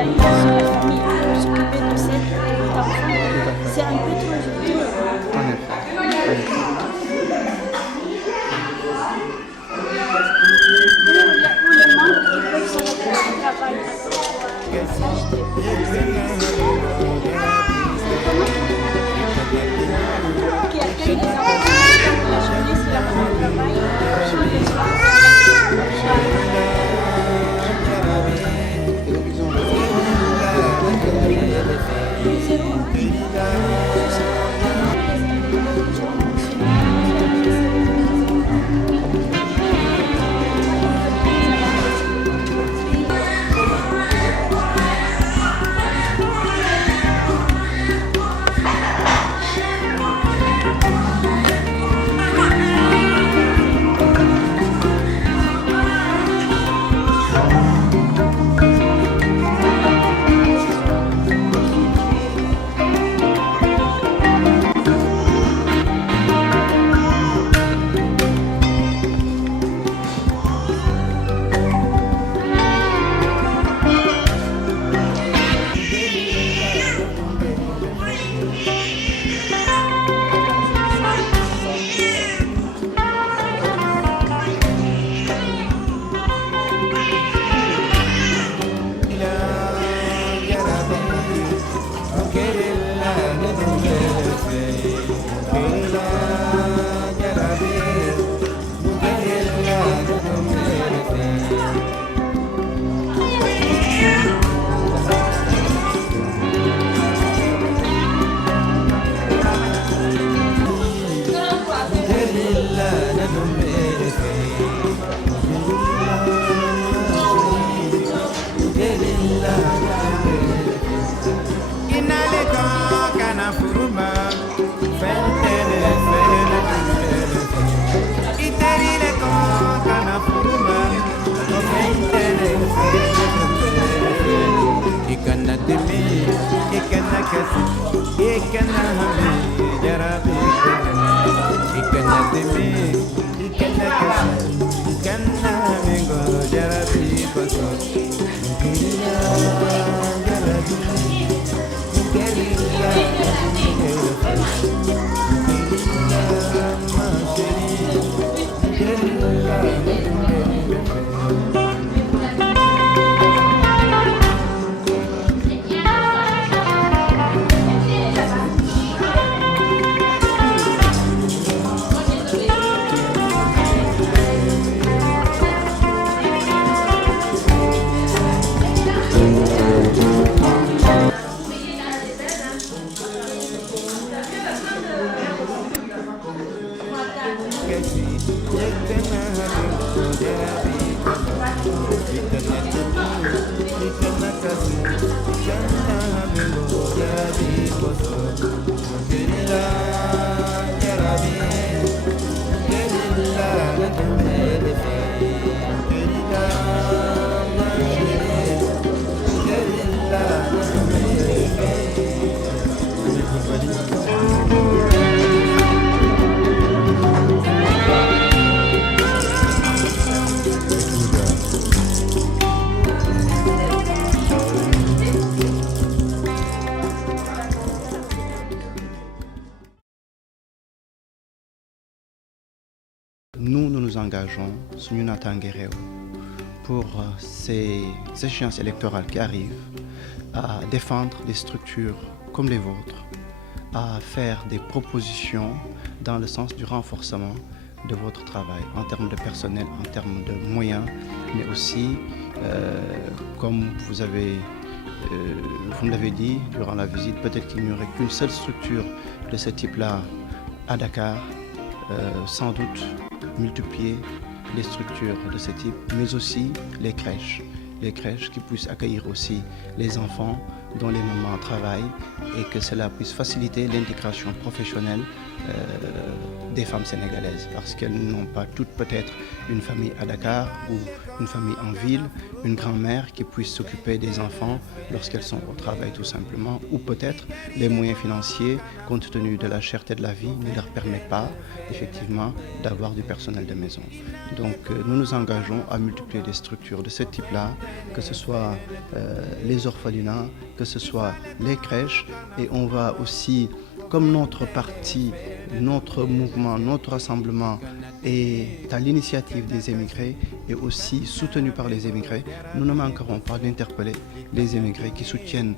a une seule famille pour s'occuper de 7 ou 8 enfants. C'est un peu trop dur. En effet. Où les membres qui peuvent se retrouver au travail. Qui accueillent les enfants la journée, c'est la maman au travail. Le soir, Et donc ils ont nous nous engageons sur Nunatanguereo pour ces échéances électorales qui arrivent à défendre des structures comme les vôtres, à faire des propositions dans le sens du renforcement de votre travail en termes de personnel, en termes de moyens, mais aussi, comme vous me l'avez dit durant la visite, peut-être qu'il n'y aurait qu'une seule structure de ce type-là à Dakar, sans doute multiplier les structures de ce type, mais aussi les crèches qui puissent accueillir aussi les enfants dont les mamans travaillent et que cela puisse faciliter l'intégration professionnelle des femmes sénégalaises parce qu'elles n'ont pas toutes peut-être une famille à Dakar ou une famille en ville, une grand-mère qui puisse s'occuper des enfants lorsqu'elles sont au travail tout simplement, ou peut-être les moyens financiers, compte tenu de la cherté de la vie, ne leur permettent pas effectivement d'avoir du personnel de maison. Donc nous nous engageons à multiplier des structures de ce type-là, que ce soit les orphelinats, que ce soit les crèches, et on va aussi, comme notre parti, notre mouvement, notre rassemblement est à l'initiative des émigrés et aussi soutenu par les émigrés, nous ne manquerons pas d'interpeller les émigrés qui soutiennent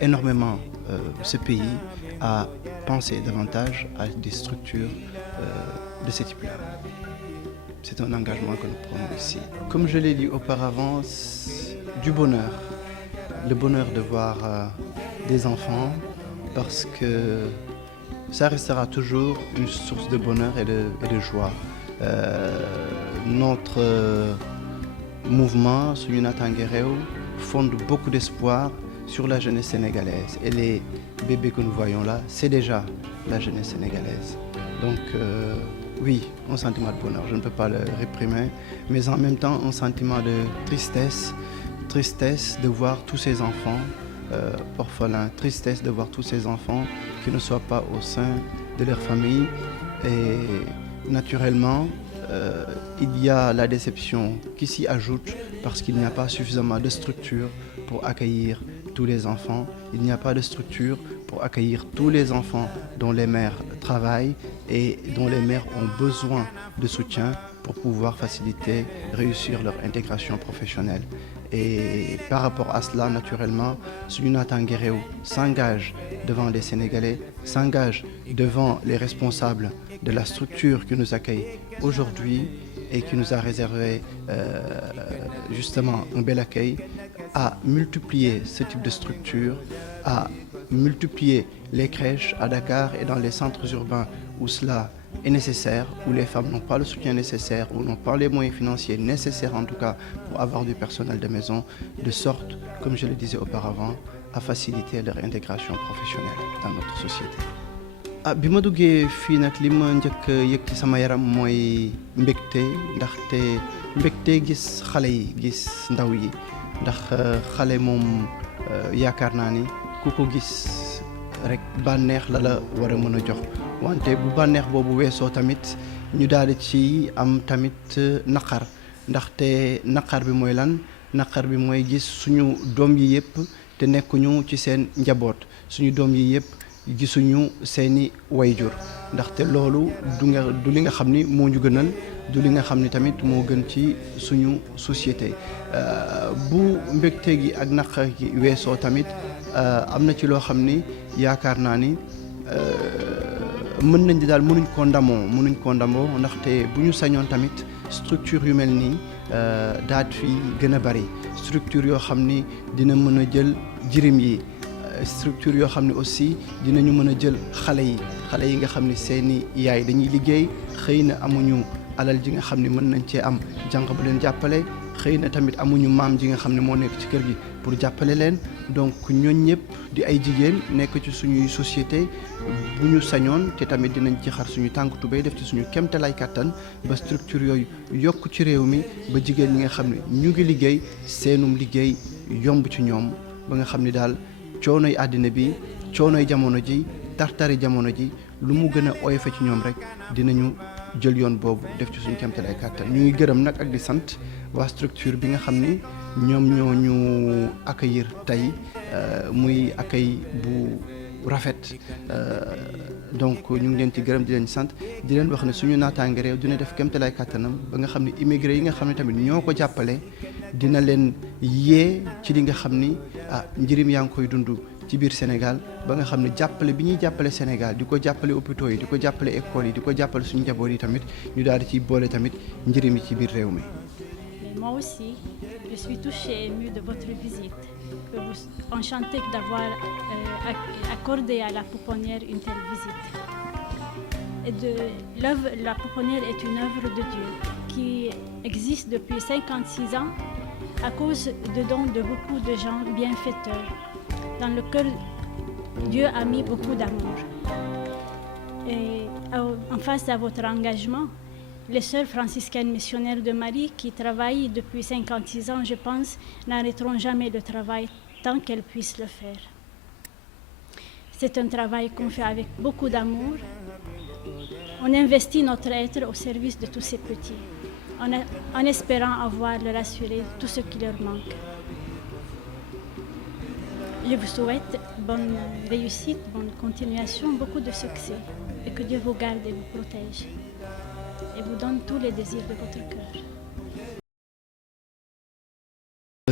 énormément ce pays à penser davantage à des structures de ce type-là. C'est un engagement que nous prenons ici. Comme je l'ai dit auparavant, du bonheur. Le bonheur de voir des enfants, parce que ça restera toujours une source de bonheur et de joie. Notre mouvement, Suñu Natangué Réew, fonde beaucoup d'espoir sur la jeunesse sénégalaise. Et les bébés que nous voyons là, c'est déjà la jeunesse sénégalaise. Donc oui, un sentiment de bonheur, je ne peux pas le réprimer, mais en même temps un sentiment de tristesse de voir tous ces enfants orphelins, tristesse de voir tous ces enfants qui ne soient pas au sein de leur famille. Et naturellement, il y a la déception qui s'y ajoute parce qu'il n'y a pas suffisamment de structure pour accueillir tous les enfants. Il n'y a pas de structure pour accueillir tous les enfants dont les mères travaillent et dont les mères ont besoin de soutien pour pouvoir faciliter, réussir leur intégration professionnelle. Et par rapport à cela, naturellement, Suñu Natangué Réew s'engage devant les Sénégalais, s'engage devant les responsables de la structure qui nous accueille aujourd'hui et qui nous a réservé justement un bel accueil, à multiplier ce type de structure, à multiplier les crèches à Dakar et dans les centres urbains où cela est nécessaire, où les femmes n'ont pas le soutien nécessaire, où n'ont pas les moyens financiers nécessaires en tout cas pour avoir du personnel de maison, de sorte, comme je le disais auparavant, à faciliter leur intégration professionnelle dans notre société. bi ma duggee fii nag li ma njëkk yëg ci sama yaram mooy mbégte, ndaxte mbégte gis xale yi, gis ndaw yi, ndax xale moom yaakaar naa ni ku ko gis rek bànneex la war a mën a jox, wante bu bànneex boobu weesoo tamit ñu daal di ci am tamit naqar, ndaxte naqar bi mooy lan? Naqar bi mooy gis suñu doom yi yëpp te nekkuñu ci seen njaboot, suñu doom yi yëpp gisuñu seeni wayjur, ndaxte loolu du li nga xam ni moo ñu gënal, du li nga xam ni tamit moo gën ci suñu société. Bu mbégte gi ak naqar gi weesoo tamit am na ci loo xam ni yaakaar naa ni mën nañ di daal mënuñ koo ndamoo ndaxte bu ñu sañoon tamit structure yu mel nii daat fi gën a bari, structure yoo xam ni dina mën a jël jirim yi, structure yoo xam ne aussi dinañu mën a jël xale yi nga xam ne seeni yaay dañuy liggéey, xëy na amuñu alal ji nga xam ne mën nañ cee am jànq ba leen jàppale, xëy na tamit amuñu maam ji nga xam ne moo nekk ci kër gi pour jàppale leen. Donc ñooñ ñëpp di ay jigéen nekk ci suñuy société, bu ñu sañoon te tamit dinañ ci xar suñu tànk tubéy def ci suñu kéemtalaay kàttan ba structure yooyu yokk ci réew mi, ba jigéen ñi nga xam ne ñu ngi liggéey seenum liggéey yomb ci ñoom, ba nga xam ne daal coonoy àddina bi, coonoy jamono ji, tartari jamono ji, lu mu gën a oyofe ci ñoom rek dinañu jël yoon boobu def ci suñu kéemtalaay kàttan. ñu ngi gërëm nag ak di sant waa structure bi nga xam ni ñoom ñoo ñu accueillir tey, muy accueil bu rafet, donc ñu ngi leen ci gërëm di leen sant, di leen wax ne Suñu Natangué Réew dina def kéemtalaay kàttanam ba nga xam ne immigré yi nga xam ne tamit ñoo ko jàppale dina leen yee ci li nga xam ni njirim yaa ngi koy dund ci biir Sénégal, ba nga xam ne jàppale bi ñuy jàppale Sénégal, di ko jàppale hôpitaux yi, di ko jàppale écoles yi, di ko jàppale suñu njaboot yi tamit ñu daal di ciy boole tamit njirim yi ci biir réew mi. Moi aussi, je suis touchée et émue de votre visite. Je suis enchantée d'avoir accordé à la pouponnière une telle visite. La pouponnière est une œuvre de Dieu qui existe depuis 56 ans à cause de dons de beaucoup de gens bienfaiteurs. dans lequel Dieu a mis beaucoup d'amour. Et en face à votre engagement, les sœurs franciscaines missionnaires de Marie qui travaillent depuis 56 ans, je pense, n'arrêteront jamais le travail tant qu'elles puissent le faire. C'est un travail qu'on fait avec beaucoup d'amour. On investit notre être au service de tous ces petits, en espérant avoir leur assurer tout ce qui leur manque. Je vous souhaite bonne réussite, bonne continuation, beaucoup de succès, et que Dieu vous garde et vous protège, et vous donne tous les désirs de votre cœur.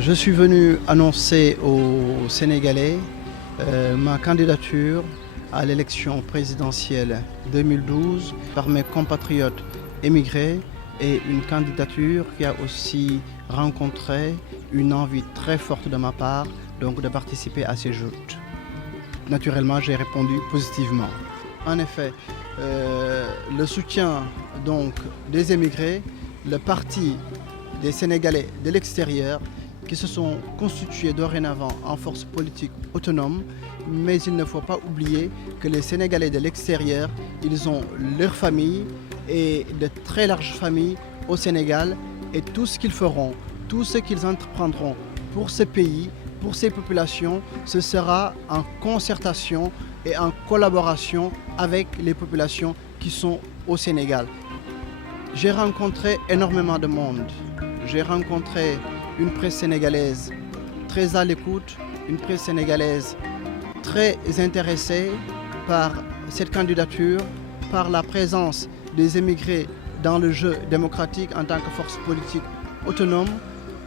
Je suis venu annoncer aux Sénégalais ma candidature à l'élection présidentielle 2012 par mes compatriotes émigrés et une candidature qui a aussi rencontré une envie très forte de ma part donc de participer à ces joutes. Naturellement, j'ai répondu positivement. En effet, le soutien donc des émigrés, le parti des Sénégalais de l'extérieur qui se sont constitués dorénavant en force politique autonome, mais il ne faut pas oublier que les Sénégalais de l'extérieur, ils ont leur famille et de très larges familles au Sénégal, et tout ce qu'ils feront, tout ce qu'ils entreprendront pour ce pays, pour ces populations, ce sera en concertation et en collaboration avec les populations qui sont au Sénégal. J'ai rencontré énormément de monde. J'ai rencontré une presse sénégalaise très à l'écoute, une presse sénégalaise très intéressée par cette candidature, par la présence des émigrés dans le jeu démocratique en tant que force politique autonome.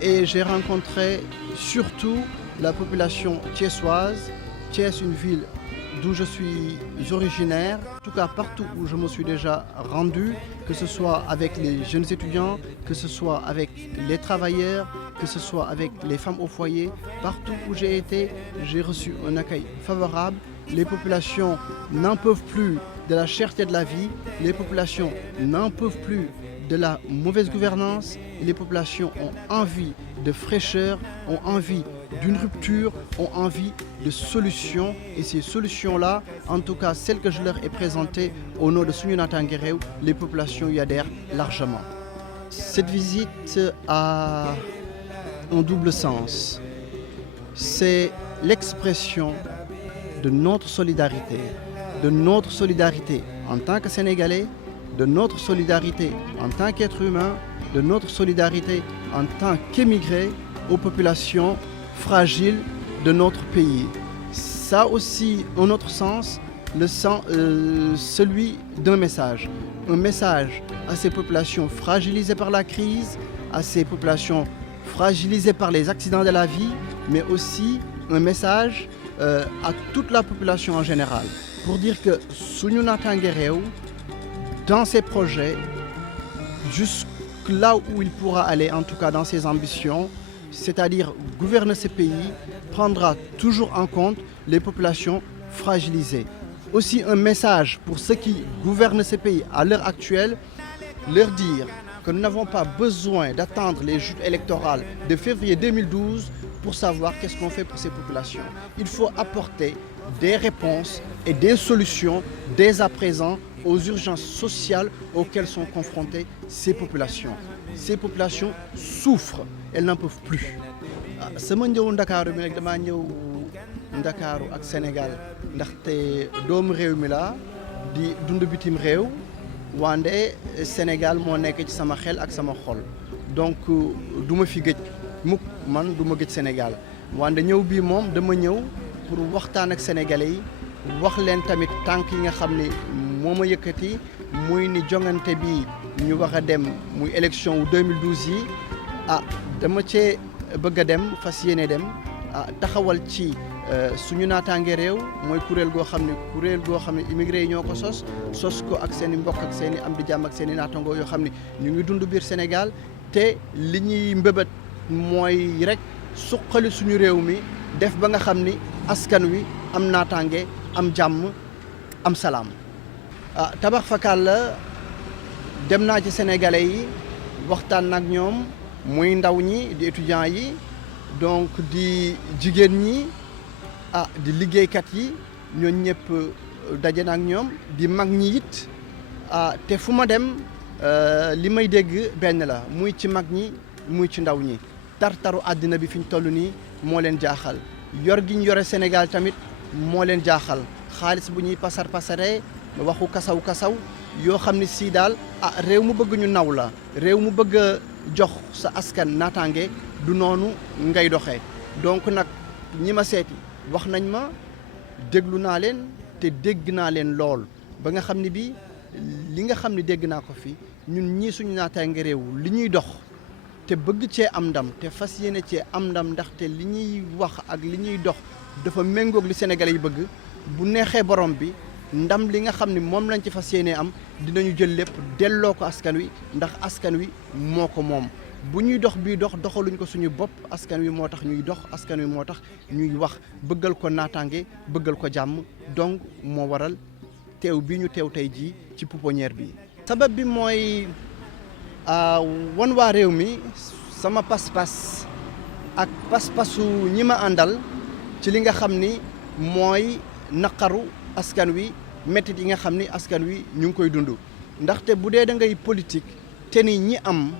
Et j'ai rencontré surtout la population thiessoise. Thiès, une ville d'où je suis originaire, en tout cas partout où je me suis déjà rendu, que ce soit avec les jeunes étudiants, que ce soit avec les travailleurs, que ce soit avec les femmes au foyer, partout où j'ai été, j'ai reçu un accueil favorable. Les populations n'en peuvent plus de la cherté de la vie, les populations n'en peuvent plus de la mauvaise gouvernance, les populations ont envie de fraîcheur, ont envie d'une rupture, ont envie de solutions, et ces solutions-là, en tout cas celles que je leur ai présentées au nom de Suñu Natangué Réew, les populations y adhèrent largement. Cette visite a un double sens. C'est l'expression de notre solidarité en tant que Sénégalais, de notre solidarité en tant qu'être humain, de notre solidarité en tant qu'émigrés aux populations fragiles de notre pays. Ça aussi, un autre sens, celui d'un message. Un message à ces populations fragilisées par la crise, à ces populations fragilisées par les accidents de la vie, mais aussi un message à toute la population en général. Pour dire que Suñu Natangué Réew, dans ses projets, jusque là où il pourra aller, en tout cas dans ses ambitions, c'est-à-dire gouverner ce pays, prendra toujours en compte les populations fragilisées. Aussi un message pour ceux qui gouvernent ce pays à l'heure actuelle, leur dire que nous n'avons pas besoin d'attendre les joutes électorales de février 2012 pour savoir qu'est-ce qu'on fait pour ces populations. Il faut apporter des réponses et des solutions dès à présent aux urgences sociales auxquelles sont confrontées ces populations. Ces populations souffrent, elles n'en peuvent plus. sama ñëw Ndakaaru mi nag damaa ñëw Ndakaaru ak Sénégal ndaxte doomu réew mi la di dund bitim réew wande Sénégal moo nekk ci sama xel ak sama xol donc du ma fi gëj mukk man du ma gëj Sénégal wande ñëw bii moom dama ñëw pour waxtaan ak sénégalais yi wax leen tamit tànk yi nga xam ne moo ma yëkkati muy ni jongante bi ñu wax a dem muy élection wu 2012 yi dama cee bëgg a dem fas yéene dem taxawal ci Suñu Natangué Réew mooy kuréel goo xam ne immigré yi ñoo ko sos ko ak seen i mbokk ak seen i am di jàmm ak seen i naatangoo yoo xam ne ñu ngi dund biir Sénégal te li ñuy mbëbët mooy rek suqali suñu réew mi def ba nga xam ni askan wi am naataange am jàmm am salaam. tabax fakal la dem naa ci sénégalais yi waxtaan nag ñoom muy ndaw ñi di étudiants yi donc di jigéen ñi di liggéeykat yi ñooñu ñëpp daje na ak ñoom di mag ñi it te fu ma dem li may dégg benn la muy ci mag ñi muy ci ndaw ñi tartaru àddina bi fi ñu toll nii moo leen jaaxal yor gi ñu yore Sénégal tamit moo leen jaaxal xaalis bu ñuy pasaree waxu kasaw yoo xam ne sii daal réew mu bëgg ñu naw la réew mu bëgg a jox sa askan naataange du noonu ngay doxee donc nag ñi ma seeti wax nañ ma déglu naa leen te dégg naa leen lool ba nga xam ne bi li nga xam ne dégg naa ko fi ñun ñii suñu naataange réew li ñuy dox te bëgg cee am ndam te fas yéene cee am ndam ndaxte li ñuy wax ak li ñuy dox dafa méngoog li Sénégalais yi bëgg bu neexee borom bi ndam li nga xam ne moom lañ ci fas yéene am dinañu jël lépp delloo ko askan wi ndax askan wi moo ko moom bu ñuy dox bii dox doxaluñ ko suñu bopp askan wi moo tax ñuy dox askan wi moo tax ñuy wax bëggal ko naataange bëggal ko jàmm donc moo waral teew bi ñu teew tey jii ci pouponnière bi. sabab bi mooy wan waa réew mi sama pas-pas ak pas-pasu ñi ma àndal ci li nga xam ni mooy naqaru askan wi métit yi nga xam ni askan wi ñu ngi koy dund ndaxte bu dee da ngay politique te ni ñi am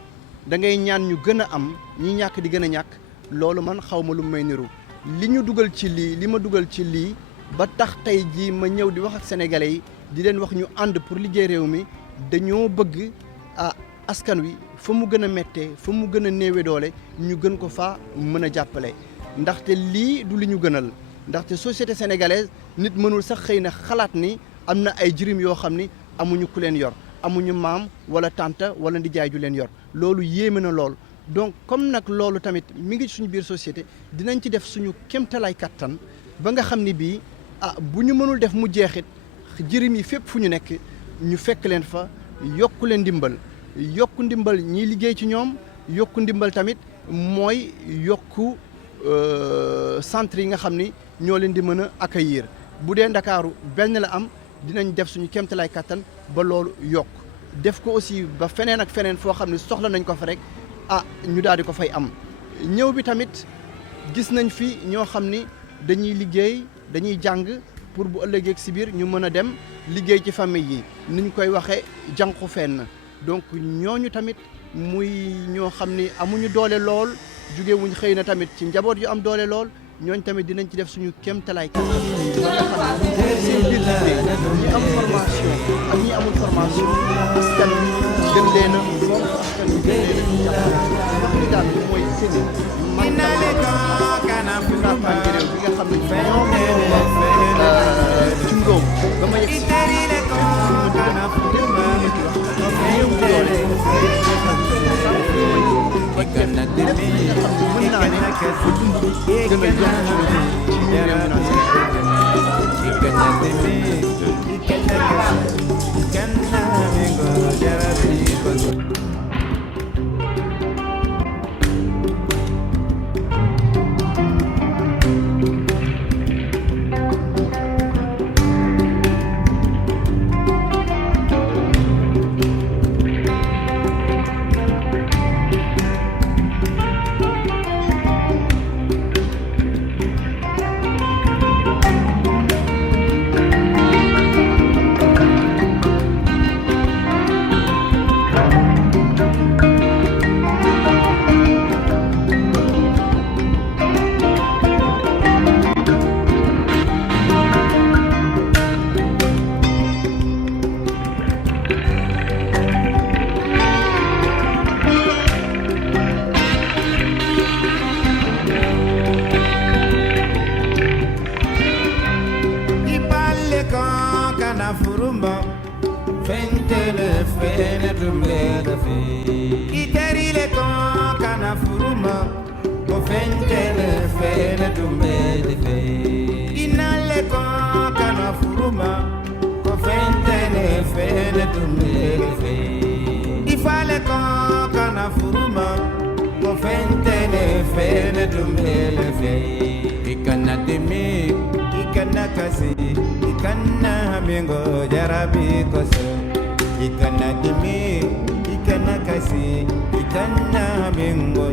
da ngay ñaan ñu gën a am ñi ñàkk di gën a ñàkk loolu man xaw ma lu may niru li ñu dugal ci lii li ma dugal ci lii ba tax tey jii ma ñëw di wax ak sénégalais yi di leen wax ñu ànd pour liggéey réew mi dañoo bëgg askan wi fa mu gën a méttee fa mu gën a néewe doole ñu gën ko fa mën a jàppale ndaxte lii du li ñu gënal ndaxte société sénégalaise nit mënul sax xëy na xalaat ni am na ay jirim yoo xam ni amuñu ku leen yor amuñu maam wala tante wala ndijaay ju leen yor loolu yéeme na lool donc comme nag loolu tamit mi ngi suñu biir société dinañ ci def suñu kéemtalaay kattan ba nga xam ni bii bu ñu mënul def mu jeexit jirim yi fépp fu ñu nekk ñu fekk leen fa yokku leen ndimbal yokku ndimbal ñiy liggéey ci ñoom yokku ndimbal tamit mooy yokku centre yi nga xam ni ñoo leen di mën a accueillir bu dee Ndakaaru benn la am dinañ def suñu kéemtalaay kattan ba loolu yokk def ko aussi ba feneen ak feneen foo xam ne soxla nañ ko fa rek ñu daal di ko fay am ñëw bi tamit gis nañ fi ñoo xam ni dañuy liggéey dañuy jàng pour bu ëllëgee si biir ñu mën a dem liggéey ci famille yi ni ñu koy waxee jànku fenn donc ñooñu tamit muy ñoo xam ni amuñu doole lool jóge wuñ xëy na tamit ci njaboot yu am doole lool ñooñu tamit dinañ ci def suñu kéemtalaay kattan ba nga xam ne seen biir liggéey ñi am formation ak ñi amul formation askan wi gën leen a moom askan wi gën leen a jàppale wax ni daal mooy seen naataange réew bi nga xam ne ñoom ci ngóob ba ma yegg si néew doole mën naa ne ba dund bi gën a yokk ci réew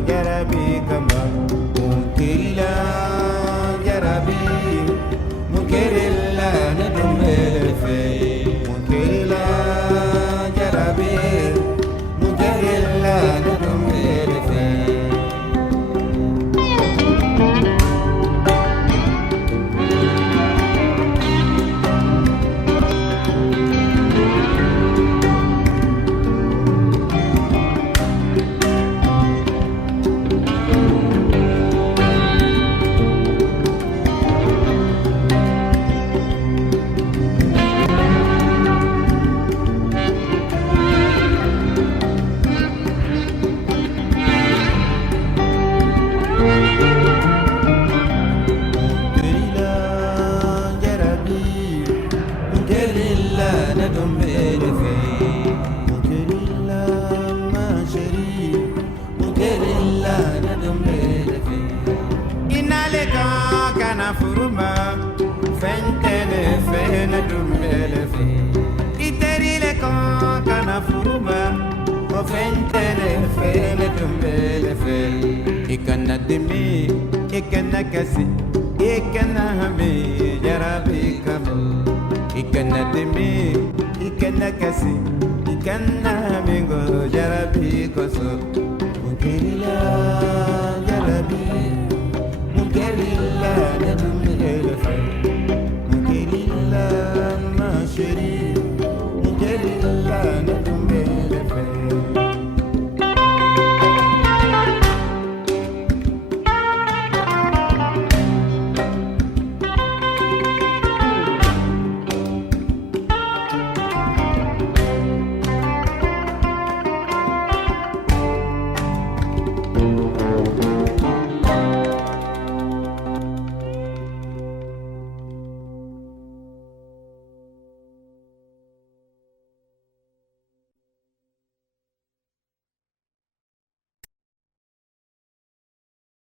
jarabi kama ukilla jarabi furuma fentele fena dumbele fe iterile kon kana furuma o fentele fena dumbele fe ikana demi ikana kasi ikana hame jarabi kam ikana demi ikana kasi ikana hame go jarabi koso ukirila jarabi